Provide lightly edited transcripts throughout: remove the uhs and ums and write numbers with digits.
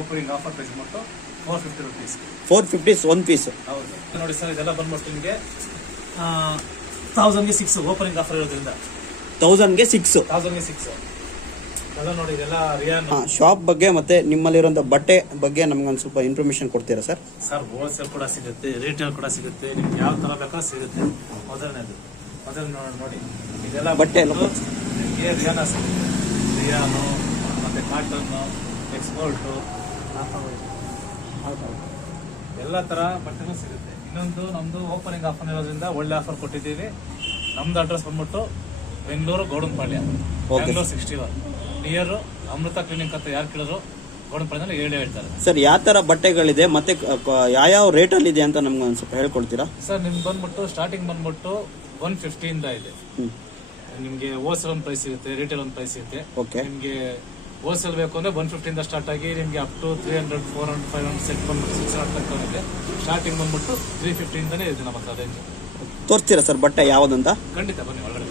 Opening offer price ಬಂದ್ಬಿಟ್ಟು 450 rupees. 450 ಒಂದು piece. ಹೌದು ನೋಡಿ ಸರ್, ಇದೆಲ್ಲ ಬಂದ್ಬಿಟ್ಟು ನಿಮಗೆ 1000ಗೆ 6 ಓಪನಿಂಗ್ ಆಫರ್ ಇರೋದ್ರಿಂದ 1000ಗೆ 6. ಎಲ್ಲ ನೋಡಿ, ಇದೆಲ್ಲ ರಿಯಾನ್. ಶಾಪ್ ಬಗ್ಗೆ ಮತ್ತೆ ನಿಮ್ಮಲ್ಲಿರುವಂತ ಬಟ್ಟೆ ಬಗ್ಗೆ ನಮ್ಗೆ ಒಂದು ಸ್ವಲ್ಪ ಇನ್ಫಾರ್ಮೇಶನ್ ಕೊಡ್ತೀರಾ ಸರ್? ಸರ್, ಹೋಲ್ಸೇಲ್ ಕೂಡ ಸಿಗುತ್ತೆ, ರಿಟೇಲ್ ಕೂಡ ಸಿಗುತ್ತೆ, ನಿಮ್ಗೆ ಯಾವ ತರ ಬೇಕಾದ್ರೂ ಸಿಗುತ್ತೆ. ಮೊದಲನೇದು ನೋಡಿ, ಇದೆಲ್ಲ ಬಟ್ಟೆ ನಿಮಗೆ ರಿಯಾನು ಮತ್ತೆ ಕಾಟನ್ನು, ಎಕ್ಸ್ಪೋರ್ಟು, ಎಲ್ಲ ತರ ಬಟ್ಟೆನೂ ಸಿಗುತ್ತೆ. ಇನ್ನೊಂದು ನಮ್ದು ಓಪನಿಂಗ್ ಆಫರ್ ಇರೋದ್ರಿಂದ ಒಳ್ಳೆ ಆಫರ್ ಕೊಟ್ಟಿದ್ದೀವಿ. ನಮ್ದು ಅಡ್ರೆಸ್ ಬಂದ್ಬಿಟ್ಟು ಬೆಂಗಳೂರು ಗೌಡನಪಾಳ್ಯ, ಬೆಂಗಳೂರು 61 ನಿಯರ್ ಅಮೃತ ಕ್ಲಿನಿಕ್ ಅಂತ ಯಾರು ಕೇಳಿದ್ರು ಗೌಡನಪಾಳ್ಯದಲ್ಲಿ ಹೇಳ್ತಾರೆ. ಸರ್, ಯಾವ ತರ ಬಟ್ಟೆಗಳಿದೆ ಮತ್ತೆ ಯಾವ ರೇಟ್ ಅಲ್ಲಿ ಇದೆ ಅಂತ ನಮ್ಗೆ ಒಂದು ಸ್ವಲ್ಪ ಹೇಳ್ಕೊಡ್ತೀರಾ ಸರ್? ನಿಮ್ಗೆ ಬಂದ್ಬಿಟ್ಟು ಸ್ಟಾರ್ಟಿಂಗ್ ಬಂದ್ಬಿಟ್ಟು 150 ಇಂದ ಇದೆ. ನಿಮ್ಗೆ ಹೋಲ್ಸೇಲ್ ಒಂದು ಪ್ರೈಸ್ ಸಿಗುತ್ತೆ, ರಿಟೇಲ್ ಒಂದು ಪ್ರೈಸ್ ಸಿಗುತ್ತೆ. ನಿಮ್ಗೆ ಹೋಲ್ಸೇಲ್ ಬೇಕು ಅಂದ್ರೆ 150 ಇಂದ ಸ್ಟಾರ್ಟ್ ಆಗಿ ನಿಮ್ಗೆ ಅಪ್ ಟು 300, 400, 500 ಸೆಟ್ ಬಂದ್ಬಿಟ್ಟು 600 ತನಕ ಇದೆ. ಸ್ಟಾರ್ಟಿಂಗ್ ಬಂದ್ಬಿಟ್ಟು 350 ಇಂದಾನೇ ಇದೆ ನಮ್ಮ ಹತ್ರ ರೇಂಜ್. ತೋರಿಸ್ತೀರಾ ಸರ್ ಬಟ್ಟೆ ಯಾವ್ದಂತ? ಖಂಡಿತ ಬನ್ನಿ ಒಳಗಡೆ.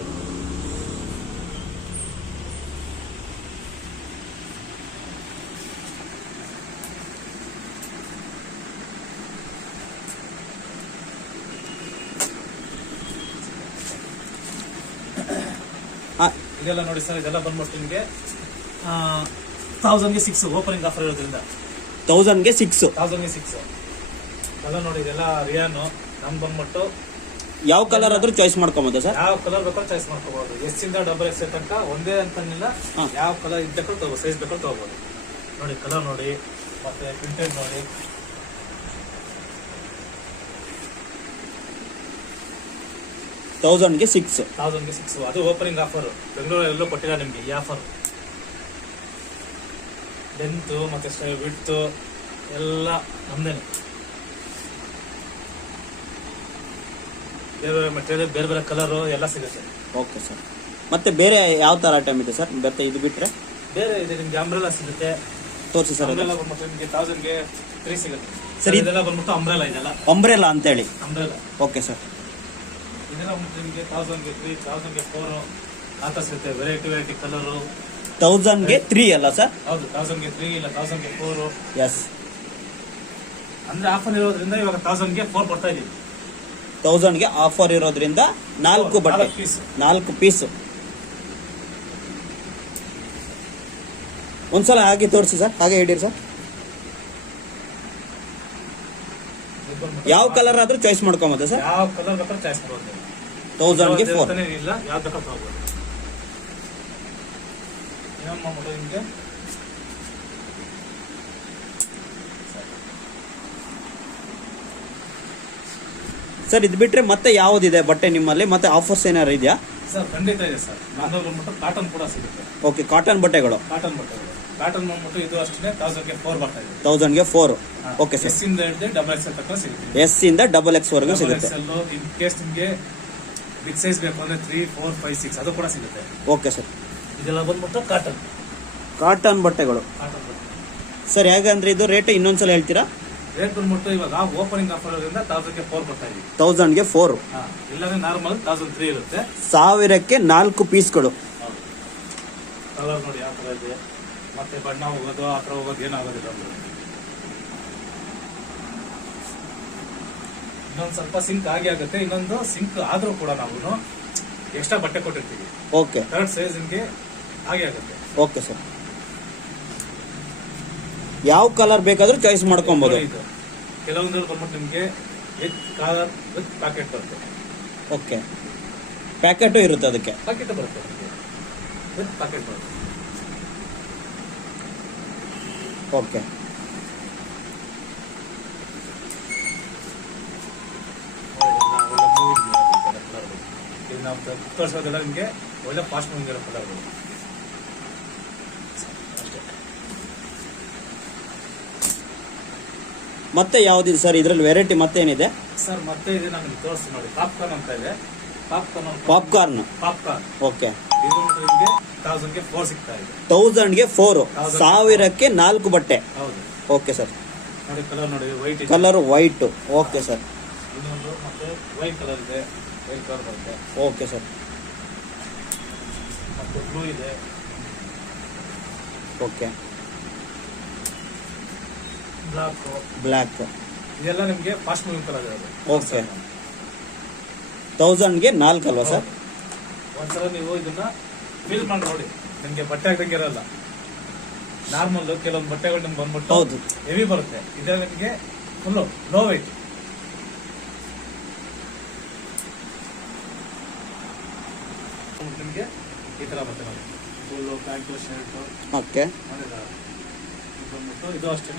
ಇದೆಲ್ಲ ನೋಡಿ ಸರ್, ಇದೆಲ್ಲ ಬಂದ್ಬಿಟ್ಟು ನಿಮಗೆ 1000ಗೆ 6 ಓಪನಿಂಗ್ ಆಫರ್ ಇರೋದ್ರಿಂದ 1000ಗೆ 6. ಎಲ್ಲ ನೋಡಿ, ಇದೆಲ್ಲ ರಿಯಾನು. ನಮ್ ಬಂದ್ಬಿಟ್ಟು ಯಾವ ಕಲರ್ ಆದ್ರೂ ಚಾಯ್ಸ್ ಮಾಡ್ಕೊಬೋದು ಸರ್? ಯಾವ ಕಲರ್ ಬೇಕಾದ್ರೂ ಚಾಯ್ಸ್ ಮಾಡ್ಕೋಬಹುದು. ಎಸ್ ಇಂದ XXL ತನಕ ಒಂದೇ ಅಂತನಿಲ್ಲ, ಯಾವ ಕಲರ್ ಬೇಕಾದ್ರೂ ತಗೋಬಹುದು, ಸೈಜ್ ಬೇಕಾದ್ರೂ ತಗೋಬಹುದು. ನೋಡಿ ಕಲರ್ ನೋಡಿ, ಮತ್ತೆ ಪ್ರಿಂಟೆಡ್ ನೋಡಿ. $1000ಗೆ 6. ಅದು ಓಪನಿಂಗ್ ಆಫರ್. ಬೆಂಗಳೂರಲ್ಲೂ ಕೊಟ್ಟಿಲ್ಲ ನಿಮ್ಗೆ ಈ ಆಫರ್. ಲೆಂತ್ ಮತ್ತೆ ವಿಡ್ತ್ ಎಲ್ಲ ನಮ್ದೇನೆ. ಬೇರೆ ಬೇರೆ ಮೆಟೀರಿಯಲ್, ಬೇರೆ ಬೇರೆ ಕಲರ್ ಎಲ್ಲ ಸಿಗುತ್ತೆ. Okay sir. ಮತ್ತೆ ಬೇರೆ ಯಾವ ತರ ಐಟಮ್ ಇದೆ ಸರ್? ಮತ್ತೆ ಇದು ಬಿಟ್ರೆ ಬೇರೆ ಇದೆ ನಿಮ್ಗೆ ಅಂಬ್ರೆಲಾ ಸಿಗುತ್ತೆ. ತೋರಿಸಿ ಸರ್. ಅಂಬ್ರೆಲಾ ಬಂದ್ಬಿಟ್ಟು ನಿಮ್ಗೆ 1000ಗೆ 3 ಸಿಗುತ್ತೆ ಸರ್. ಇದೆಲ್ಲ ಬಂದ್ಬಿಟ್ಟು ಅಂಬ್ರೆಲಾ, ಇದೆಲ್ಲ ಅಂಬ್ರೆಲಾ ಅಂತ ಹೇಳಿ. ಅಂಬ್ರೆಲಾ. Okay sir. ಇದೆಲ್ಲ ನಿಮಗೆ 1000ಗೆ 3, 1000ಗೆ 4 ಆತ ಸಿಗುತ್ತೆ. Variety colour. 1000ಗೆ 3 ಅಲ್ಲ ಸರ್? ಹೌದು, 1000ಗೆ 3 ಇಲ್ಲ 1000ಗೆ 4. ಎಸ್. ಅಂದ್ರೆ ಆಫರ್ ಇರೋದ್ರಿಂದ ಇವಾಗ 1000ಗೆ 4 ಕೊಡ್ತಾ ಇದೀವಿ. 1000ಗೆ ಆಫರ್ ಇರೋದ್ರಿಂದ 4 ಬಟ್ಟೆ, 4 ಪೀಸ್. ಒಂದ್ಸಲ ಹಾಗೆ ತೋರಿಸಿ ಸರ್, ಹಾಗೆ ಹಿಡೀರಿ ಸರ್. ಯಾವ ಕಲರ್ ಆದ್ರೂ ಚಾಯ್ಸ್ ಮಾಡ್ಕೊಬೋದು ಸರ್? ಯಾವ ಕಲರ್ ಬೇಕಾದ್ರೂ ಚಾಯ್ಸ್ ಮಾಡ್ಬೋದು. 1000ಗೆ 4 ಇಲ್ಲ, ಯಾವ ಬೇಕಾದ್ರೂ ತಗೋಬಹುದು. ನಿಮಗೆ ಸರ್, ಇದು ಬಿಟ್ರೆ ಮತ್ತೆ ಯಾವ್ದಿದೆ ಬಟ್ಟೆ ನಿಮ್ಮಲ್ಲಿ? ಮತ್ತೆ ಆಫರ್ಸ್ ಏನಾರು ಇದೆಯಾ ಸರ್? ಖಂಡಿತ ಇದೆ ಸರ್. ನಮ್ಮಲ್ಲಿ ಬಂದ್ಬಿಟ್ಟು ಕಾಟನ್ ಕೂಡ ಸಿಗುತ್ತೆ. ಓಕೆ, ಕಾಟನ್ ಬಟ್ಟೆಗಳು. ಕಾಟನ್ ಬಂದ್ಬಿಟ್ಟು ಇದು ಅಷ್ಟೇ 1000ಗೆ 4 ಬರ್ತಾ ಇದೆ. 1000ಗೆ 4. Okay sir. ಎಸ್ ಇಂದ ಹಿಡಿದು XXL ತನಕ ಸಿಗುತ್ತೆ. ಎಸ್ ಇಂದ XX ವರೆಗೂ ಸಿಗುತ್ತೆ. ಇನ್ ಕೇಸ್ ನಿಮಗೆ ಬಿಗ್ ಸೈಜ್ ಬೇಕು ಅಂದ್ರೆ 3, 4, 5, 6 ಅದು ಕೂಡ ಸಿಗುತ್ತೆ. Okay sir. ಇದೆಲ್ಲ ಬಂದ್ಬಿಟ್ಟು ಕಾಟನ್ ಬಟ್ಟೆಗಳು ಸರ್. ಹೇಗಂದ್ರೆ ಇದು ರೇಟ್ ಇನ್ನೊಂದ್ಸಲ ಹೇಳ್ತೀರಾ? ರೇಟ್ ಬಂದ್ಬಿಟ್ಟು ಇವಾಗ ಓಪನಿಂಗ್ ಆಫರ್ ಇರೋದ್ರಿಂದ 1000ಗೆ 4 ಕೊಡ್ತಾ ಇದೀವಿ. 1000ಗೆ 4. ಇಲ್ಲಾಂದ್ರೆ ನಾರ್ಮಲ್ 1003 ಇರುತ್ತೆ. 1000ಕ್ಕೆ 4 ಪೀಸ್ಗಳು. ಕಲರ್ ನೋಡಿ ಯಾವ ತರ ಇದೆ, ಮತ್ತೆ ಬಣ್ಣ ಹೋಗೋದು ಆ ತರ ಹೋಗೋದು ಏನಾಗೋದಿಲ್ಲ. ಇನ್ನೊಂದು ಸ್ವಲ್ಪ ಸಿಂಕ್ ಆಗುತ್ತೆ. ಇನ್ನೊಂದು ಸಿಂಕ್ ಆದ್ರೂ ಕೂಡ ನಾವು ಎಕ್ಸ್ಟ್ರಾ ಬಟ್ಟೆ ಕೊಟ್ಟಿರ್ತೀವಿ. ಓಕೆ. 3rd ಸೈಜ್ಗೆ ಆಗುತ್ತೆ. Okay sir. ಯಾವ ಕಲರ್ ಬೇಕಾದ್ರೂ ಚಾಯ್ಸ್ ಮಾಡ್ಕೊಬಹುದು. ಕೆಲವೊಂದ್ರಲ್ಲಿ ಬಂದ್ಬಿಟ್ಟು ನಿಮಗೆ ವಿತ್ ಕಾಲರ್ ವಿತ್ ಪ್ಯಾಕೆಟ್ ಬರುತ್ತೆ. ಓಕೆ, ಪ್ಯಾಕೆಟು ಇರುತ್ತೆ. ಅದಕ್ಕೆ ಪ್ಯಾಕೆಟ್ ಬರುತ್ತೆ, ವಿತ್ ಪ್ಯಾಕೆಟ್ ಬರುತ್ತೆ. ಓಕೆ. ಇದು ನಾವು ತೋರಿಸೋದೆಲ್ಲ ನಿಮಗೆ ಒಳ್ಳೆ ಫಾಸ್ಟ್ ಮೂವಿಂಗ್ ಇರೋ ಕಲರ್ಗಳು. ಮತ್ತೆ ಯಾವ್ದಿದೆ ಸರ್ ಇದರಲ್ಲಿ ವೆರೈಟಿ? ಮತ್ತೆ ಏನಿದೆ ಸರ್? ಮತ್ತೆ ಇದೆ, ನಾನು ತೋರಿಸ್ತೀನಿ ನೋಡಿ. ಪಾಪ್ಕಾರ್ನ್ ಅಂತ ಇದೆ. ಪಾಪ್ಕಾರ್ನ್. ಓಕೆ. ಇದು ನಿಮಗೆ 1000ಗೆ 4 ಸಿಗ್ತಾ ಇದೆ. 1000ಗೆ 4. 1000ಕ್ಕೆ 4 ಬಟ್ಟೆ. ಹೌದು. Okay sir. ನೋಡಿ ಕಲರ್ ನೋಡಿ, white colour white. Okay sir. ಇನ್ನೊಂದು ಮತ್ತೆ ವೈಟ್ ಕಲರ್ ಇದೆ, ವೈಟ್ ಕಲರ್ ಬರುತ್ತೆ. Okay sir. ಮತ್ತೆ ಬ್ಲೂ ಇದೆ. ಓಕೆ. ಬ್ಲ್ಯಾಕ್. ಇದೆಲ್ಲ ನಿಮಗೆ ಫಾಸ್ಟ್ ಮೂವಿಂಗ್ ಕಲರ್ ಇರೋದು. ಓಕೆ. 1000ಗೆ 4 ಅಲ್ವಾ ಸರ್? ಒಂದ್ಸಲ ನೀವು ಇದನ್ನ ಫೀಲ್ ಮಾಡಿ ನೋಡಿ, ನಿಮ್ಗೆ ಬಟ್ಟೆ ಹಾಕಂಗೆ ಇರಲ್ಲ. ನಾರ್ಮಲ್ ಕೆಲವೊಂದು ಬಟ್ಟೆಗಳು ನಿಮ್ಗೆ ಬಂದ್ಬಿಟ್ಟು ಹೌದು ಹೆವಿ ಬರುತ್ತೆ. ಇದ್ರಲ್ಲಿ ನಿಮಗೆ ಫುಲ್ಲು ಲೋ ವೆಯ್ಟ್. ನಿಮಗೆ ಈ ತರ ಬರುತ್ತೆ ನೋಡಿ, ಫುಲ್ಲು ಪ್ಯಾಂಟು ಶರ್ಟು. ಓಕೆ. ಬಂದ್ಬಿಟ್ಟು ಇದು ಅಷ್ಟೇ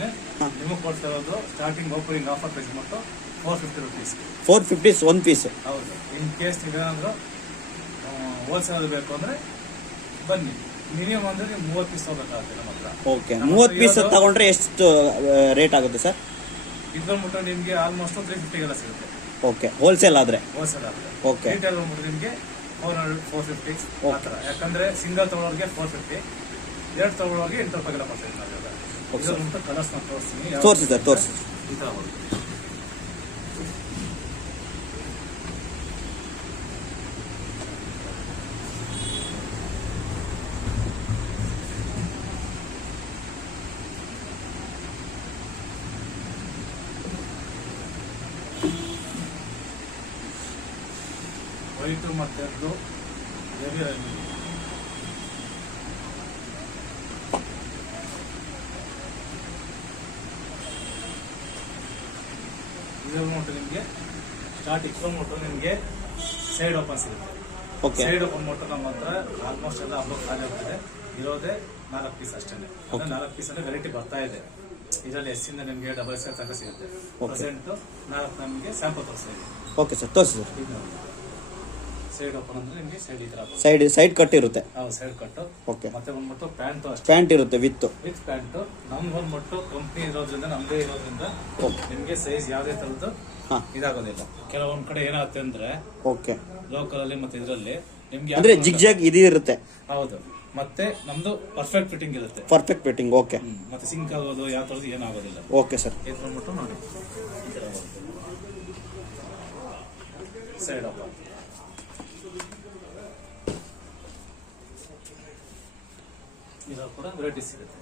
ನಿಮಗೆ ಕೊಡ್ತಾ ಇರೋದು ಸ್ಟಾರ್ಟಿಂಗ್ ಓಪನಿಂಗ್ ಆಫರ್ ಪ್ರೈಸ್ ಬಂದ್ಬಿಟ್ಟು 450 rupees. 450 1 ಪೀಸ್. ಹೌದು. ಇನ್ ಕೇಸ್ ನೀವೇನಾದ್ರು ಹೋಲ್ಸೇಲ್ ಬೇಕು ಅಂದ್ರೆ ಬನ್ನಿ, ಮಿನಿಮಮ್ ಅಂದ್ರೆ ನೀವು 30 ಪೀಸ್ ತಗೋಬೇಕಾಗುತ್ತೆ ನಮ್ಮ ಹತ್ರ. ಓಕೆ. 30 ಪೀಸ್ ತಗೊಂಡ್ರೆ ಎಷ್ಟು ರೇಟ್ ಆಗುತ್ತೆ ಸರ್? ಇದು ಬಂದ್ಬಿಟ್ಟು ನಿಮಗೆ ಆಲ್ಮೋಸ್ಟ್ 350 ಎಲ್ಲ ಸಿಗುತ್ತೆ. ಓಕೆ. ಹೋಲ್ಸೇಲ್ ಆದ್ರೆ? ಹೋಲ್ಸೇಲ್ ಆದ್ರೆ. ಓಕೆ. ರಿಟೇಲ್ ಬಂದ್ಬಿಟ್ಟು ನಿಮಗೆ 400 450 ಆ ಥರ. ಯಾಕಂದ್ರೆ ಸಿಂಗಲ್ ತಗೊಳ್ಳೋರಿಗೆ 450, 2 ತಗೊಳ್ಳೋರಿಗೆ 8 ರೂಪಾಯಿಗೆಲ್ಲ ಕೊಡ್ತೀವಿ ನಾವು. ಇದು ಬಂದ್ಬಿಟ್ಟು ಕಲರ್ಸ್ ನಾನು ತೋರಿಸ್ತೀನಿ. ತೋರಿಸಿ ಸರ್, ತೋರಿಸಿ. ಈ ಥರ ಹೋಗಿ ವೈಟು ಮತ್ತೆ ಅದು ಹೆವಿ ರನ್ನಿಂಗ್. ಇದು ಬಂದ್ಬಿಟ್ಟು ನಿಮಗೆ ಸ್ಟಾರ್ಟಿಂಗ್ ಬಂದ್ಬಿಟ್ಟು ನಿಮಗೆ ಸೈಡ್ ಓಪನ್ ಸಿಗುತ್ತೆ. ಓಕೆ. ಸೈಡ್ ಓಪನ್ ಬಿಟ್ಟು ನಮ್ಮ ಹತ್ರ ಆಲ್ಮೋಸ್ಟ್ ಎಲ್ಲ ಹಬ್ಬ ಖಾಲಿ ಹೋಗ್ತದೆ. ಇರೋದೇ 4 ಪೀಸ್ ಅಷ್ಟೇ. 4 ಪೀಸ್ ಅಂದ್ರೆ ವೆರೈಟಿ ಬರ್ತಾ ಇದೆ. ಇದರಲ್ಲಿ ಎಸ್ ಇಂದ ನಿಮಗೆ ಡಬಲ್ ಎಕ್ಸ್ ತನಕ ಸಿಗುತ್ತೆ. ಪ್ರೆಸೆಂಟ್ 4 ನಮಗೆ ಸ್ಯಾಂಪಲ್ ತೋರಿಸ್ತಾ ಇದೆ. ಓಕೆ ಸರ್, ತೋರಿಸಿ ಸರ್. ಸೈಡ್ ಓಪನ್ ಅಂದ್ರೆ ನಿಮಗೆ ಸೈಡ್ ಈ ತರ ಸೈಡ್ ಕಟ್ ಇರುತ್ತೆ. ಹೌದು, ಸೈಡ್ ಕಟ್ಟು. ಓಕೆ. ಮತ್ತೆ ಬಂದ್ಬಿಟ್ಟು ಪ್ಯಾಂಟ್ ಅಷ್ಟೇ. ಪ್ಯಾಂಟ್ ಇರುತ್ತೆ ವಿತ್ ಪ್ಯಾಂಟ್. ನಮ್ಗೆ ಬಂದ್ಬಿಟ್ಟು ಕಂಪ್ನಿ ಇರೋದ್ರಿಂದ, ನಮ್ದೇ ಇರೋದ್ರಿಂದ ನಿಮ್ಗೆ ಸೈಜ್ ಯಾವುದೇ ತರದ್ದು ಇದಾಗೋದಿಲ್ಲ. ಕೆಲವೊಂದ್ ಕಡೆ ಏನಾಗುತ್ತೆ ಅಂದ್ರೆ ಓಕೆ ಲೋಕಲ್ ಅಲ್ಲಿ ಮತ್ತೆ ಇದರಲ್ಲಿ ನಿಮ್ಗೆ ಅಂದ್ರೆ ಜಿಗ್ ಇದು ಇರುತ್ತೆ. ಹೌದು. ಮತ್ತೆ ನಮ್ದು ಪರ್ಫೆಕ್ಟ್ ಫಿಟ್ಟಿಂಗ್ ಇರುತ್ತೆ. Perfect fitting. ಓಕೆ. ಮತ್ತೆ ಸಿಂಕ್ ಆಗೋದು ಯಾವ ತರದ್ದು ಏನಾಗೋದಿಲ್ಲ. Okay sir. ಇದು ಬಂದ್ಬಿಟ್ಟು ನೋಡಿ ಸೈಡ್ ಓಪನ್. ಇದು ಕೂಡ ವೆರೈಟಿ ಸಿಗುತ್ತೆ.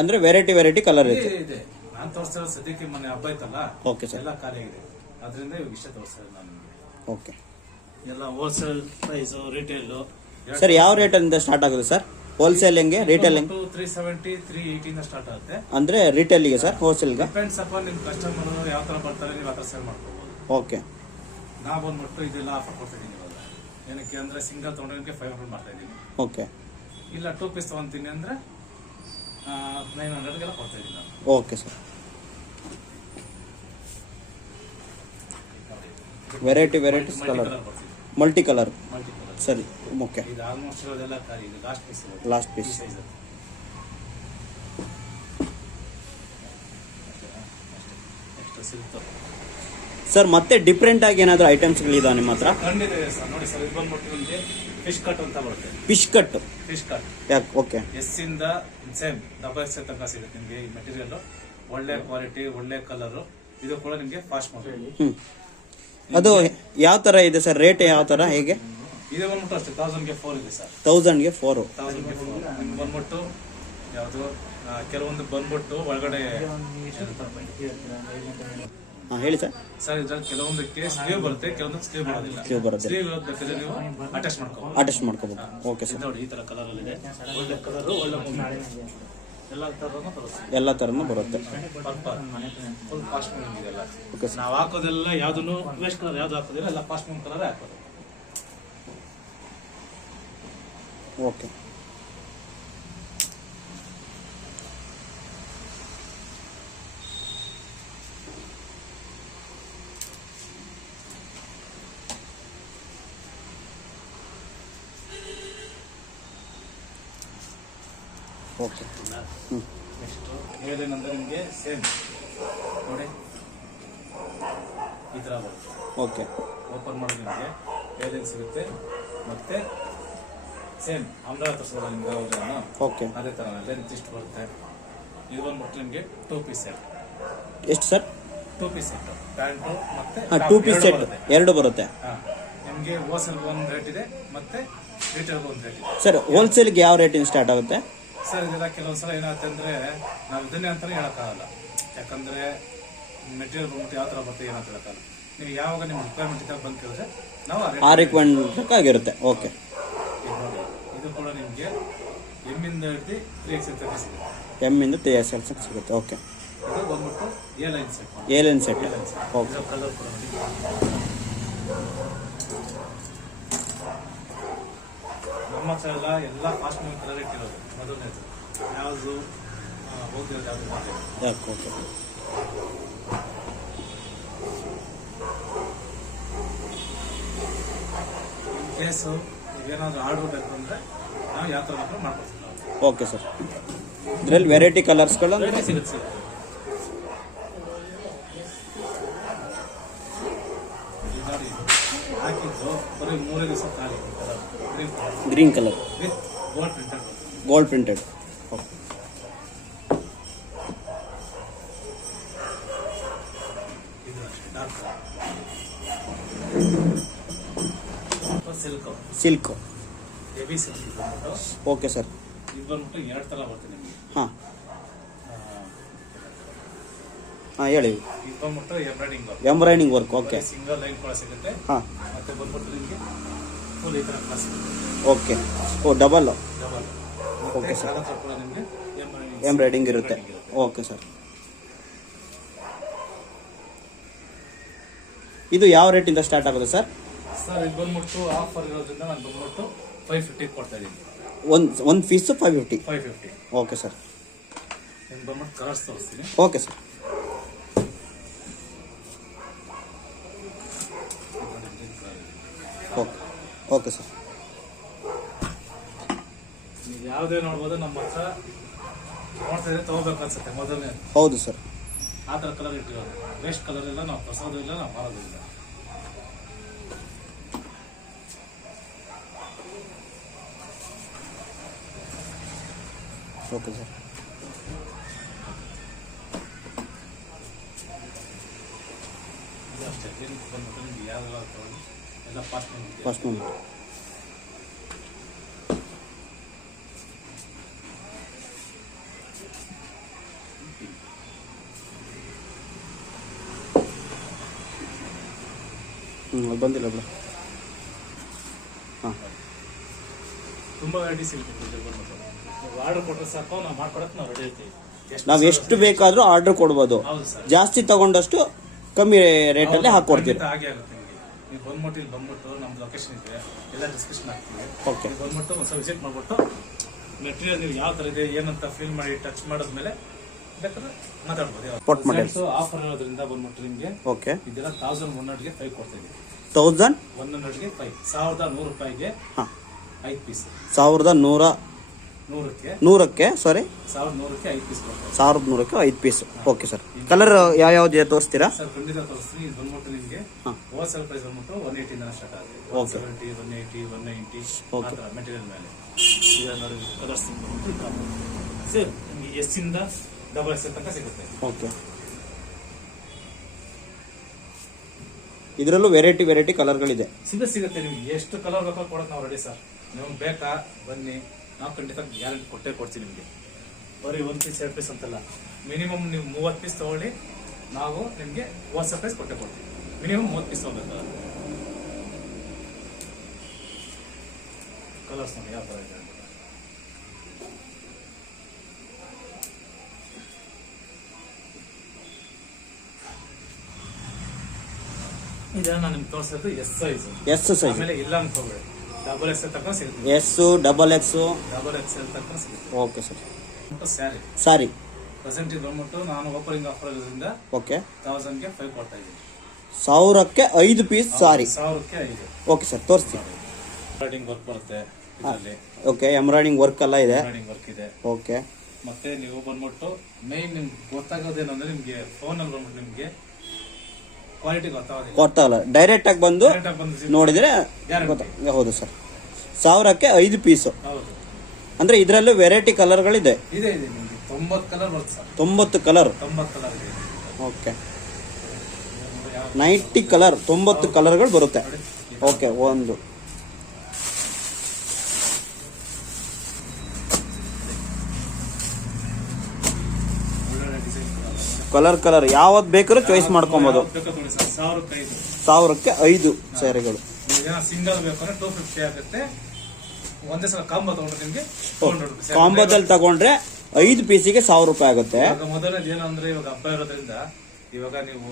ಅಂದ್ರೆ ವೆರೈಟಿ ಕಲರ್ ಇದೆ. ಇದೆ. ನಾನು ತೋರಿಸ್ತಾ ಇರೋದು ಸದ್ಯಕ್ಕೆ ಮೊನ್ನೆ ಹಬ್ಬ ಐತಲ್ಲ, ಓಕೆ ಸರ್, ಎಲ್ಲ ಖಾಲಿ ಆಗಿದೆ. ಅದರಿಂದ ಇವಾಗ ಇಷ್ಟ ತೋರಿಸ್ತಾ ಇರೋದು ನಾನು ನಿಮಗೆ. ಓಕೆ. ಎಲ್ಲ ಹೋಲ್ಸೇಲ್ ಪ್ರೈಸ್, ರಿಟೇಲ್. ಸರ್ ಯಾವ ರೇಟ್ ಇಂದ ಸ್ಟಾರ್ಟ್ ಆಗುತ್ತೆ ಸರ್? ಹೋಲ್ಸೇಲ್ ಹೆಂಗೆ, ರಿಟೇಲ್ ಹೆಂಗೆ? 370 380 ಇಂದ ಸ್ಟಾರ್ಟ್ ಆಗುತ್ತೆ. ಅಂದ್ರೆ ರಿಟೇಲ್ಗೆ ಸರ್, ಹೋಲ್ಸೇಲ್ಗೆ? ಡಿಪೆಂಡ್ಸ್ ಅಪಾನ್ ನಿಮ್ಮ ಕಸ್ಟಮರ್ ಯಾವ ತರ ಬರ್ತಾರೆ, ನೀವು ಆ ತರ ಸೇಲ್ ಮಾಡ್ಕೋಬಹುದು. ಓಕೆ. ನಾವು ಬಂದ್ಬಿಟ್ಟು ಇದೆಲ್ಲ ಆಫರ್ ಕೊಡ್ತಾ ಇದ್ದೀನಿ ಇವಾಗ. ಏನಕ್ಕೆ ಅಂದ್ರೆ ಸಿಂಗಲ್ ತಗೊಂಡ್ರೆ 500 ಮಾಡ್ತಾ ಇದ್ದೀನಿ. ಓಕೆ. ಇಲ್ಲ 2 ಪೀಸ್ ತಗೊಂತೀನಿ ಅಂದ್ರೆ 900 ಕೊಡ್ತಾ ಇದ್ದೀನಿ ನಾನು. Okay sir. Variety colour, multi colour. ಸರಿ, ಓಕೆ. ಇದು ಆಲ್ಮೋಸ್ಟ್ ಇರೋದೆಲ್ಲ ಖಾಲಿ. ಇದು ಲಾಸ್ಟ್ ಪೀಸ್. ಸೈಜ್. ಸರ್ ಮತ್ತೆ ಡಿಫ್ರೆಂಟ್ ಆಗಿ ಏನಾದರೂ ಐಟಮ್ಸ್ಗಳಿದಾವೆ ನಿಮ್ಮ ಹತ್ರ? ಖಂಡಿತ ಇದೆ ಸರ್. ನೋಡಿ ಸರ್, ಇದು ಬಂದ್ಬಿಟ್ಟು ನಿಮಗೆ ಫಿಶ್ ಕಟ್ ಅಂತ ಬರುತ್ತೆ. Fish cut. ಯಾಕೆ? ಓಕೆ. ಎಸ್ ಇಂದ ಸೇಮ್ ಡಬಲ್ ಎಕ್ಸ್ ತನಕ ಸಿಗುತ್ತೆ ನಿಮಗೆ. ಈ ಮೆಟೀರಿಯಲ್ ಒಳ್ಳೆ ಕ್ವಾಲಿಟಿ, ಒಳ್ಳೆ ಕಲರ್. ಇದು ಕೂಡ ನಿಮಗೆ ಫಾಸ್ಟ್ ಮಾಡಿ. ಅದು ಯಾವ ತರ ಇದೆ ಸರ್? ರೇಟ್ ಯಾವ ತರ, ಹೇಗೆ? ಇದು ಬಂದ್ಬಿಟ್ಟು ಅಷ್ಟೇ 1000ಗೆ 4 ಇದೆ ಸರ್. 1000ಗೆ 4. 1000ಗೆ 4 ನಿಮ್ಗೆ ಬಂದ್ಬಿಟ್ಟು ಯಾವುದು ಕೆಲವೊಂದು ಬಂದ್ಬಿಟ್ಟು ಒಳಗಡೆ ಹೇಳಿ ಸರ್. ಸರ್ ಇದ್ರಲ್ಲಿ ಕೆಲವೊಂದಕ್ಕೆ ಸ್ಲೀವ್ ಬರುತ್ತೆ, ಕೆಲವೊಂದಕ್ಕೆ ಸ್ಲೀವ್ ಬರೋದಿಲ್ಲ. ಸ್ಲೀವ್ ಬೇಕಾದ್ರೆ ನೀವು ಅಟ್ಯಾಚ್ ಮಾಡ್ಕೋಬಹುದು. Okay sir. ನೋಡಿ ಈ ತರ ಕಲರ್ ಅಲ್ಲಿ ಇದೆ. ಒಳ್ಳೆ ಕಲರ್, ಒಳ್ಳೆ ಎಲ್ಲ ತರನು ಬರುತ್ತೆ. ಫುಲ್ ಫಾಸ್ಟ್ ಮೂವಿಂಗ್ ಇದೆಲ್ಲ. Okay sir. ನಾವು ಹಾಕೋದೆಲ್ಲ ಯಾವ್ದು ವೇಸ್ಟ್ ಕಲರ್ ಯಾವ್ದು ಹಾಕೋದಿಲ್ಲ, ಎಲ್ಲ ಫಾಸ್ಟ್ ಮೂವಿಂಗ್ ಕಲರ್ ಹಾಕೋದು. ಓಕೆ. ಓಕೆ. ನೆಕ್ಸ್ಟ್ ಏನೇನಂದ್ರೆ ನಿಮಗೆ ಸೇಮ್ ನೋಡಿ ಈ ತರ ಬರುತ್ತೆ. ಓಕೆ. ಓಪನ್ ಮಾಡಿದ್ರೆ ನಿಮಗೆ ಏನೇನು ಸಿಗುತ್ತೆ. ಮತ್ತೆ ಸೇಮ್ ಅಂಬ್ರೆಲಾ ತರಿಸೋಲ್ಲ ನಿಮ್ಗೆ ಯಾವ್ದಾನ. ಓಕೆ. ಅದೇ ತರ ಲೆಂತ್ ಇಷ್ಟು ಬರುತ್ತೆ. ಇದು ಬಂದ್ಬಿಟ್ಟು ನಿಮಗೆ 2 ಪೀಸ್ ಸೆಟ್. ಎಷ್ಟು ಸರ್? 2 piece set. ಪ್ಯಾಂಟು ಮತ್ತೆ 2 ಪೀಸ್ ಸೆಟ್ ಎರಡು ಬರುತ್ತೆ. ನಿಮಗೆ ಹೋಲ್ಸೇಲ್ ಒಂದು ರೇಟ್ ಇದೆ, ಮತ್ತೆ ರಿಟೇಲ್ ಒಂದು ರೇಟ್ ಇದೆ. ಸರ್ ಹೋಲ್ಸೇಲ್ಗೆ ಯಾವ ರೇಟಿಂದ ಸ್ಟಾರ್ಟ್ ಆಗುತ್ತೆ ಸರ್? ಇದೆಲ್ಲ ಕೆಲವೊಂದ್ಸಲ ಏನಾಗುತ್ತೆ ಅಂದ್ರೆ ನಾವು ಇದನ್ನೇ ಅಂತಾನೆ ಹೇಳಕ್ಕಾಗಲ್ಲ. ಯಾಕಂದ್ರೆ ಮೆಟೀರಿಯಲ್ ಬಂದ್ಬಿಟ್ಟು ಯಾವ ಥರ ಬರುತ್ತೆ ಏನಂತ ಹೇಳಕ್ಕಲ್ಲ. ನೀವು ಯಾವಾಗ ನಿಮ್ಮ ರಿಕ್ವೈರ್ಮೆಂಟ್ ಇದ್ದಾಗ ಬಂದು ಕೇಳಿದ್ರೆ ನಾವು ಆ ರಿಕ್ವೈರ್ಮೆಂಟ್ ಆಗಿರುತ್ತೆ. ಓಕೆ, ಇದು ಕೂಡ ನಿಮಗೆ ಎಮ್ಮಿಂದ ಹಿಡಿದು 3XL ತನಕ ಸಿಗುತ್ತೆ. ಎಮ್ಮಿಂದ 3XL ಸಿಗುತ್ತೆ. ಓಕೆ, ಇದು ಬಂದ್ಬಿಟ್ಟು A line set. A line set. Okay, colour ಕೂಡ ನಮ್ಮ ಹತ್ರ ಎಲ್ಲ ಫಾಸ್ಟ್ ಮೂವಿಂಗ್ ಕಲರ್ ಇಟ್ಟಿರೋದು. ಮೊದಲನೇದು ಯಾವುದು ಹೋಗಿರೋದು ಯಾವುದು ಮಾಡಿಲ್ಲ. ಯಾಕೆ? ಓಕೆ, ಇನ್ ಕೇಸು ನೀವೇನಾದರೂ ಆರ್ಡರ್ ಬೇಕು ಅಂದರೆ ನಾವು ಯಾವ ಥರ ಮಾತ್ರ ಮಾಡ್ಕೊಡ್ತೀವಿ ನಾವು. Okay sir. ಇದರಲ್ಲಿ ವೆರೈಟಿ ಕಲರ್ಸ್ಗಳು ಸಿಗುತ್ತೆ. ಹಾಕಿದ್ದು ಬರೀ 3 ದಿವಸ ಖಾಲಿ. Green colour with gold printed. Gold printed. Okay, ಇದು ಅಷ್ಟೇ dark silk. Silk. Heavy silk ಬಂದ್ಬಿಟ್ಟು. Okay sir. ಇದು ಬಂದ್ಬಿಟ್ಟು 2 ಥರ ಬರುತ್ತೆ ನಿಮಗೆ. ಹಾಂ ಹಾಂ, ಹೇಳಿ. ಇದು ಬಂದ್ಬಿಟ್ಟು embroidering work. Embroidering work. Okay, single line ಕೂಡ ಸಿಗುತ್ತೆ. ಹಾಂ, ಮತ್ತೆ ಬಂದ್ಬಿಟ್ಟು ನಿಮಗೆ ಫುಲ್ ಈ ಥರ ಕ್ಲಾಸ್ ಓಕೆ. ಓ, ಡಬಲ್. ಡಬಲ್. Okay sir. ಹತ್ರ ಕೂಡ ನಿಮಗೆ ಎಂಬ್ರಾಯ್ಡಿಂಗ್ ಇರುತ್ತೆ. Okay sir. ಇದು ಯಾವ ರೇಟಿಂದ ಸ್ಟಾರ್ಟ್ ಆಗುತ್ತೆ ಸರ್? ಸರ್ ಇದು ಬಂದ್ಬಿಟ್ಟು ಆಫರ್ ಇರೋದ್ರಿಂದ ನಾನು ಬಂದ್ಬಿಟ್ಟು 550 ಕೊಡ್ತಾ ಇದ್ದೀನಿ. ಒಂದು ಪೀಸು 550. 550. Okay sir. ನಿಮ್ಗೆ ಬಂದ್ಬಿಟ್ಟು ಕಲರ್ಸ್ ತೋರಿಸ್ತೀನಿ. Okay sir. Okay, okay sir. ನೀವು ಯಾವುದೇ ನೋಡ್ಬೋದು. ನಮ್ಮ ಹತ್ರ ನೋಡ್ತಾ ಇದ್ರೆ ತಗೋಬೇಕು ಅನ್ಸುತ್ತೆ ಮೊದಲನೇ. ಹೌದು ಸರ್. ಆ ಥರ ಕಲರ್ ಇಟ್ಟಿರೋದು. ವೇಸ್ಟ್ ಕಲರ್ ಇಲ್ಲ, ನಾವು ತರ್ಸೋದು ಇಲ್ಲ, ನಾವು ಮಾಡೋದು ಇಲ್ಲ. Okay sir. ಇದು ಅಷ್ಟೇ. ಬಂದ್ಬಿಟ್ಟು ನಿಮ್ಗೆ ಯಾವೆಲ್ಲ ತಗೊಂಡು ಎಲ್ಲ ಫಾಸ್ಟ್ ಫಸ್ಟ್ ಮೂಮೆಂಟ್. ಅದು ಬಂದಿಲ್ಲ ಬಿಡ. ಹಾಂ, ತುಂಬ ವೆರೈಟಿ ಸಿಗುತ್ತೆ. ಬಂದ್ಬಿಟ್ಟು ನೀವು ಆರ್ಡರ್ ಕೊಟ್ಟರೆ ಸಾಕು, ನಾವು ಮಾಡ್ಕೊಡಕ್ಕೆ ನಾವು ರೆಡಿ ಇರ್ತೀವಿ. ನಾವು ಎಷ್ಟು ಬೇಕಾದರೂ ಆರ್ಡರ್ ಕೊಡ್ಬೋದು. ಹೌದು ಸರ್. ಜಾಸ್ತಿ ತಗೊಂಡಷ್ಟು ಕಮ್ಮಿ ರೇಟಲ್ಲಿ ಹಾಕ್ಕೊಡ್ತೀರಿ. ಹಾಗೆ ಆಗುತ್ತೆ ನಿಮಗೆ. ನೀವು ಬಂದ್ಬಿಟ್ಟು ಇಲ್ಲಿ ಬಂದ್ಬಿಟ್ಟು ನಮ್ದು ಲೊಕೇಶನ್ ಇದೆ, ಎಲ್ಲ ಡಿಸ್ಕಷನ್ ಆಗ್ತೀವಿ. ಓಕೆ, ನೀವು ಬಂದ್ಬಿಟ್ಟು ಒಂದ್ಸಲ ವಿಸಿಟ್ ಮಾಡ್ಬಿಟ್ಟು ಮೆಟೀರಿಯಲ್ ನೀವು ಯಾವ ಥರ ಇದೆ ಏನಂತ ಫೀಲ್ ಮಾಡಿ ಟಚ್ ಮಾಡಿದ್ಮೇಲೆ ಬೇಕಾದ್ರೆ ಮಾತಾಡ್ಬೋದು. ಪೊಟ್ ಮಾಡಿ ಆಫರ್ ಇರೋದ್ರಿಂದ ಬಂದ್ಬಿಟ್ಟು ನಿಮಗೆ ಓಕೆ. ಇದೆಲ್ಲ 1100ಗೆ 5 ಕೊಡ್ತಾ ಇದ್ದೀವಿ. 1100ಗೆ 5 1100 ರೂಪಾಯಿಗೆ ಹಾಂ, 5 ಪೀಸ್. 1100ಕ್ಕೆ ಸಾರಿ 1100ಕ್ಕೆ 5 ಪೀಸ್ ಕೊಡ್ತಾ 1100ಕ್ಕೆ 5 ಪೀಸ್. Okay sir. ಕಲರ್ ಯಾವ್ಯಾವ್ದು ತೋರಿಸ್ತೀರಾ ಸರ್? ಖಂಡಿತ ತೋರಿಸ್ತೀನಿ. ಇದು ಬಂದ್ಬಿಟ್ಟು ನಿಮಗೆ ಹಾಂ, ಹೋಲ್ಸೇಲ್ ಪ್ರೈಸ್ ಬಂದ್ಬಿಟ್ಟು 180 ಸ್ಟಾರ್ಟ್ ಆಗುತ್ತೆ. 170, 180, 190 ಆ ಥರ ಮೆಟೀರಿಯಲ್ ಮೇಲೆ. ಈಗ ನೋಡಿ ಕಲರ್ಸ್ ಬಂದ್ಬಿಟ್ಟು ಸರ್ ನಿಮಗೆ ಎಸ್ಸಿಂದ XXL ತನಕ ಸಿಗುತ್ತೆ. ಓಕೆ. ಇದರಲ್ಲೂ ವೆರೈಟಿ ಕಲರ್ಗಳಿದೆ. ಸಿಗುತ್ತೆ. ನಿಮ್ಗೆ ಎಷ್ಟು ಕಲರ್ ಬೇಕೋ ಕೊಡೋಕೆ ನಾವು ರೆಡಿ ಸರ್. ನಿಮ್ಗೆ ಬೇಕಾ ಬನ್ನಿ, ನಾವು ಖಂಡಿತ ಗ್ಯಾರಂಟಿ ಕೊಟ್ಟೇ ಕೊಡ್ತೀವಿ ನಿಮಗೆ. ಬರೀ 1 ಪೀಸ್ 2 ಪೀಸ್ ಅಂತಲ್ಲ, ಮಿನಿಮಮ್ ನೀವು 30 ಪೀಸ್ ತಗೊಳ್ಳಿ, ನಾವು ನಿಮಗೆ ಹೋಲ್ಸೇಲ್ ಪ್ರೈಸ್ ಕೊಟ್ಟೇ ಕೊಡ್ತೀವಿ. ಮಿನಿಮಮ್ 30 ಪೀಸ್ ತಗೋಬೇಕು. ಕಲರ್ಸ್ ನೋಡಿ ಯಾವ ಥರ ಇದೆ. ಇದನ್ನ ನಾನು ನಿಮ್ಗೆ ತೋರಿಸೋದು ಎಸ್ ಸೈಜ್. ಆಮೇಲೆ ಇಲ್ಲ ಅನ್ಕೋಬೇಡಿ, XXL ತನಕ ಸಿಗುತ್ತೆ. XXL ತನಕ ಸಿಗುತ್ತೆ. Okay sir. ಸ್ಯಾರಿ ಪ್ರೆಸೆಂಟ್ ಇದು ಬಂದ್ಬಿಟ್ಟು ನಾನು ಓಪನಿಂಗ್ ಆಫರ್ ಇರೋದ್ರಿಂದ ಓಕೆ 1000ಗೆ 5 ಕೊಡ್ತಾ ಇದ್ದೀನಿ. 1000ಕ್ಕೆ 5 ಪೀಸ್ ಸಾರಿ. 1000ಕ್ಕೆ 5. ಓಕೆ ಸರ್, ತೋರಿಸ್ತೀನಿ. ಎಂಬ್ರಾಯ್ಡಿಂಗ್ ವರ್ಕ್ ಬರುತ್ತೆ ಇದರಲ್ಲಿ. ಓಕೆ, ಎಂಬ್ರಾಯ್ಡಿಂಗ್ ವರ್ಕ್ ಎಲ್ಲ ಇದೆ. ಎಂಬ್ರಾಯ್ಡಿಂಗ್ ವರ್ಕ್ ಇದೆ. ಓಕೆ. ಮತ್ತೆ ನೀವು ಬಂದ್ಬಿಟ್ಟು ಮೇನ್ ನಿಮ್ಗೆ ಗೊತ್ತಾಗೋದೇನಂದ್ರೆ ನಿಮಗೆ ಫೋನಲ್ಲಿ ಬಂದ್ಬಿಟ್ಟು ನಿಮಗೆ ಕ್ವಾಲಿಟಿ ಗೊತ್ತಾಗಲ್ಲ. ಡೈರೆಕ್ಟ್ ಆಗಿ ಬಂದು ನೋಡಿದ್ರೆ ಹೌದು ಸರ್. 1000ಕ್ಕೆ 5 ಪೀಸು. ಹೌದು. ಅಂದ್ರೆ ಇದರಲ್ಲೂ ವೆರೈಟಿ ಕಲರ್ಗಳಿದೆ. ಇದೆ ನಿಮಗೆ 90 ಕಲರ್ ಬರುತ್ತೆ ಸರ್. 90 ಕಲರ್. 90 ಕಲರ್ ಇದೆ. ಓಕೆ. 90 ಕಲರ್, 90 ಕಲರ್ಗಳು ಬರುತ್ತೆ. ಓಕೆ. ಒಂದು ಒಳ್ಳೆ ಡಿಸೈನ್ ಕಲರ್ ಯಾವ್ದು ಬೇಕಾದ್ರೂ ಚಾಯ್ಸ್ ಮಾಡ್ಕೊಬೋದು. ಬೇಕಾ ನೋಡಿ ಸರ್, 1000 1000ಕ್ಕೆ 5 ಸ್ಯಾರಿಗಳು. ಈಗ ಸಿಂಗಲ್ ಬೇಕಂದ್ರೆ 250 ಆಗುತ್ತೆ. ಒಂದೇ ಸಲ ಕಾಂಬೋ ತಗೊಂಡ್ರೆ ನಿಮ್ಗೆ 200 ರೂಪಾಯಿ. ಕಾಂಬೋದಲ್ಲಿ ತಗೊಂಡ್ರೆ 5 ಪೀಸಿಗೆ 1000 ರೂಪಾಯಿ ಆಗುತ್ತೆ. ಮೊದಲನೇದು ಏನಂದ್ರೆ ಇವಾಗ ಹಬ್ಬ ಇರೋದ್ರಿಂದ ಇವಾಗ ನೀವು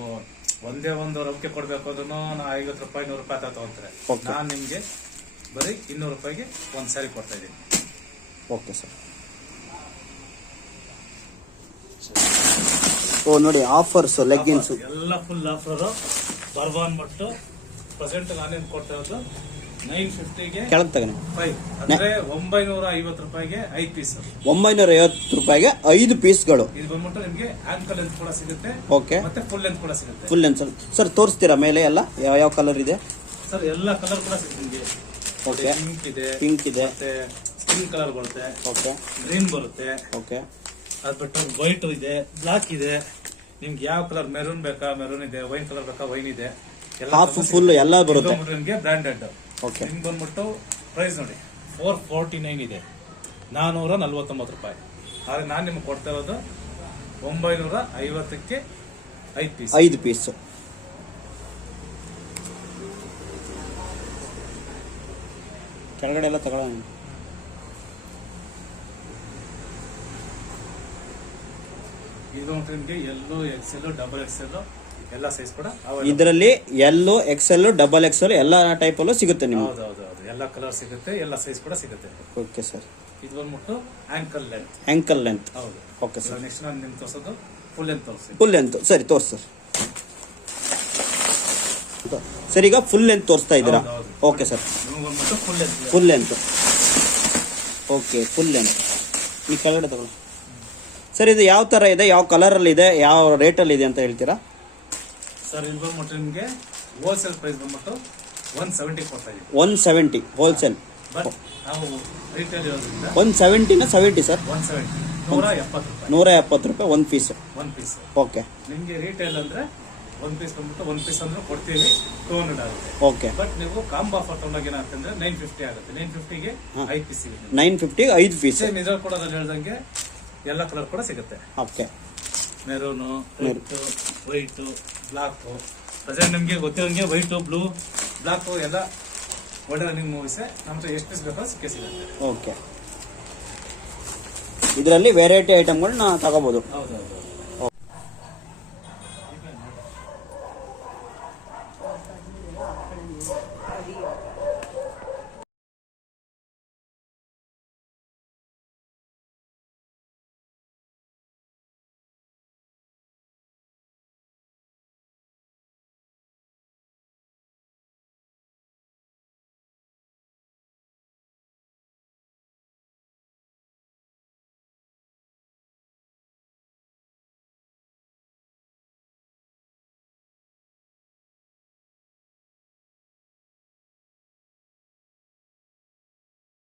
ಒಂದೇ ಒಂದು ರೊಕ್ಕ ಕೊಡ್ಬೇಕು ಅದನ್ನು 50 ರೂಪಾಯಿ 100 ರೂಪಾಯಿ ತಗೊಂತಾರೆ. ನಾನ್ ನಿಮ್ಗೆ ಬರೀ 200 ರೂಪಾಯಿಗೆ ಒಂದ್ ಸ್ಯಾರಿ ಕೊಡ್ತಾ ಇದ್ದೀನಿ. Okay sir. ಓ ನೋಡಿ ಆಫರ್ಸ್, ಲೆಗ್ಗಿನ್ಸ್ ಎಲ್ಲ ಫುಲ್ ಆಫರ್. ಬರ್ಬಾನ್ ಮಟ್ಟು ಪ್ರೆಸೆಂಟ್ ನಾನೇನ್ ಕೊಡ್ತಾ ಇರೋದು 950ಗೆ ಕೆಳಗೆ ತಗನೆ 5 ಅಂದ್ರೆ 950 ರೂಪಾಯಿಗೆ 5 ಪೀಸ್. 950 ರೂಪಾಯಿಗೆ 5 ಪೀಸ್ಗಳು. ಇದು ಬಂದ್ಬಿಟ್ಟು ನಿಮ್ಗೆ ಆಂಕಲ್ ಲೆಂತ್ ಕೂಡ ಸಿಗುತ್ತೆ. ಓಕೆ. ಮತ್ತೆ ಫುಲ್ ಲೆಂತ್ ಕೂಡ ಸಿಗುತ್ತೆ. ಫುಲ್ ಲೆಂತ್ ಸರ್ ತೋರಿಸ್ತೀರಾ ಮೇಲೆ ಎಲ್ಲ ಯಾವ ಕಲರ್ ಇದೆ ಸರ್? ಎಲ್ಲ ಕಲರ್ ಕೂಡ ಸಿಗುತ್ತೆ ನಿಮ್ಗೆ. ಓಕೆ. ಪಿಂಕ್ ಇದೆ, ಮತ್ತೆ ಸ್ಕಿನ್ ಕಲರ್ ಬರುತ್ತೆ, ಓಕೆ, ಗ್ರೀನ್ ಬರುತ್ತೆ, ಓಕೆ, ಅದ್ ಬಿಟ್ಟು ವೈಟ್ ಇದೆ, ಬ್ಲಾಕ್ ಇದೆ. ನಿಮ್ಗೆ ಯಾವ ಕಲರ್ ಮೆರೂನ್ ಬೇಕಾ ಮೆರೂನ್ ಇದೆ, ವೈನ್ ಕಲರ್ ಬೇಕಾ ವೈನ್ ಇದೆ. ಹಾಫ್ ಫುಲ್ ಎಲ್ಲ ಬರುತ್ತೆ ನಿಮ್ಗೆ ಬ್ರಾಂಡೆಡ್. ಓಕೆ. ನಿಮ್ಗೆ ಬಂದ್ಬಿಟ್ಟು ಪ್ರೈಸ್ ನೋಡಿ 449 ಇದೆ, 449 ರೂಪಾಯಿ. ಆದ್ರೆ ನಾನು ನಿಮ್ಗೆ ಕೊಡ್ತಾ ಇರೋದು 950ಕ್ಕೆ 5 ಪೀಸ್. 5 ಪೀಸ್. ಕೆಳಗಡೆ ಎಲ್ಲ ತಗೊಳ್ಳೋಣ. ಇದು ನಿಮ್ಗೆ ಎಲ್ಲೋ XL ಡಬಲ್ XL ಎಲ್ಲ ಸೈಜ್ ಕೂಡ ಇದರಲ್ಲಿ ಎಲ್ಲೋ XL ಡಬಲ್ XL ಎಲ್ಲ ಟೈಪ್ ಅಲ್ಲೂ ಸಿಗುತ್ತೆ ನಿಮ್ಗೆ. ಹೌದೌದು, ಎಲ್ಲ ಕಲರ್ ಸಿಗುತ್ತೆ, ಎಲ್ಲ ಸೈಜ್ ಕೂಡ ಸಿಗುತ್ತೆ. Okay sir. ಇದು ಬಂದ್ಬಿಟ್ಟು ಆಂಕಲ್ ಲೆಂತ್. ಹೌದು. Okay sir. ನೆಕ್ಸ್ಟ್ ನಾನು ನಿಮ್ಗೆ ತೋರಿಸೋದು ಫುಲ್ ಲೆಂತ್ ತೋರಿಸಿ. ಫುಲ್ ಲೆಂತ್ ಸರಿ ತೋರ್ಸಿ ಸರ್. ಸರ್ ಈಗ ಫುಲ್ ಲೆಂತ್ ತೋರಿಸ್ತಾ ಇದ್ದೀರಾ? Okay sir. Full length. Okay, full length. ಈ ಕೆಳಗಡೆ ತಗೊಳ್ಳಿ ಸರ್. ಇದು ಯಾವ ತರ ಇದೆ, ಯಾವ ಕಲರ್ ಅಲ್ಲಿ ಇದೆ, ಯಾವ ರೇಟ್ ಅಲ್ಲಿ ಇದೆ ಅಂತ ಹೇಳ್ತೀರಾ ಸರ್? ಇದು ಬಂದ್ಬಿಟ್ಟು ನಿಮಗೆ ಹೋಲ್ಸೇಲ್ ಪ್ರೈಸ್ ಬಂದ್ಬಿಟ್ಟು 170 ಕೊಡ್ತಾ ಇದೀವಿ. 170 ಹೋಲ್ಸೇಲ್. ಬಟ್ ನಾವು ರಿಟೇಲ್ ಇರೋದ್ರಿಂದ 170 70 ಸರ್. 170 170 ರೂಪಾಯಿ. 170 ರೂಪಾಯಿ ಒಂದು ಪೀಸ್. ಓಕೆ. ನಿಮ್ಗೆ ರಿಟೇಲ್ ಅಂದ್ರೆ ಒಂದು ಪೀಸ್ ಬಂದ್ಬಿಟ್ಟು ಒಂದು ಪೀಸ್ ಅಂದ್ರೆ ಕೊಡ್ತೀವಿ 200 ಆಗುತ್ತೆ. ಓಕೆ. ಬಟ್ ನೀವು ಕಾಂಬೋ ಆಫರ್ ತಗೊಂಡಾಗ ಏನಾಗ್ತಂದ್ರೆ 950 ಆಗುತ್ತೆ. 950ಗೆ 5 ಪೀಸ್ ಸಿಗುತ್ತೆ. 950 5 ಪೀಸ್. ಸೇಮ್ ಇದ್ರಲ್ಲಿ ಕೂಡ ಅದ್ರಲ್ಲಿ ಹೇಳ್ದಂಗೆ ಎಲ್ಲ ಕಲರ್ ಕೂಡ ಸಿಗುತ್ತೆ. Okay. Maroon, red, white, black. Present ನಿಮ್ಗೆ ಗೊತ್ತಿರೋಂಗೆ ವೈಟ್, ಬ್ಲೂ, ಬ್ಲಾಕ್ ಎಲ್ಲ ಒಳ್ಳೆ ರನ್ನಿಂಗ್ ಮೂವೀಸ್ ನಮ್ಗೆ ಎಷ್ಟು ಪೀಸ್ ಬೇಕೋ ಸಿಗುತ್ತೆ. ಓಕೆ. ಇದರಲ್ಲಿ ವೆರೈಟಿ ಐಟಮ್ಗಳನ್ನ ತಗೋಬಹುದು. ಹೌದೌದು.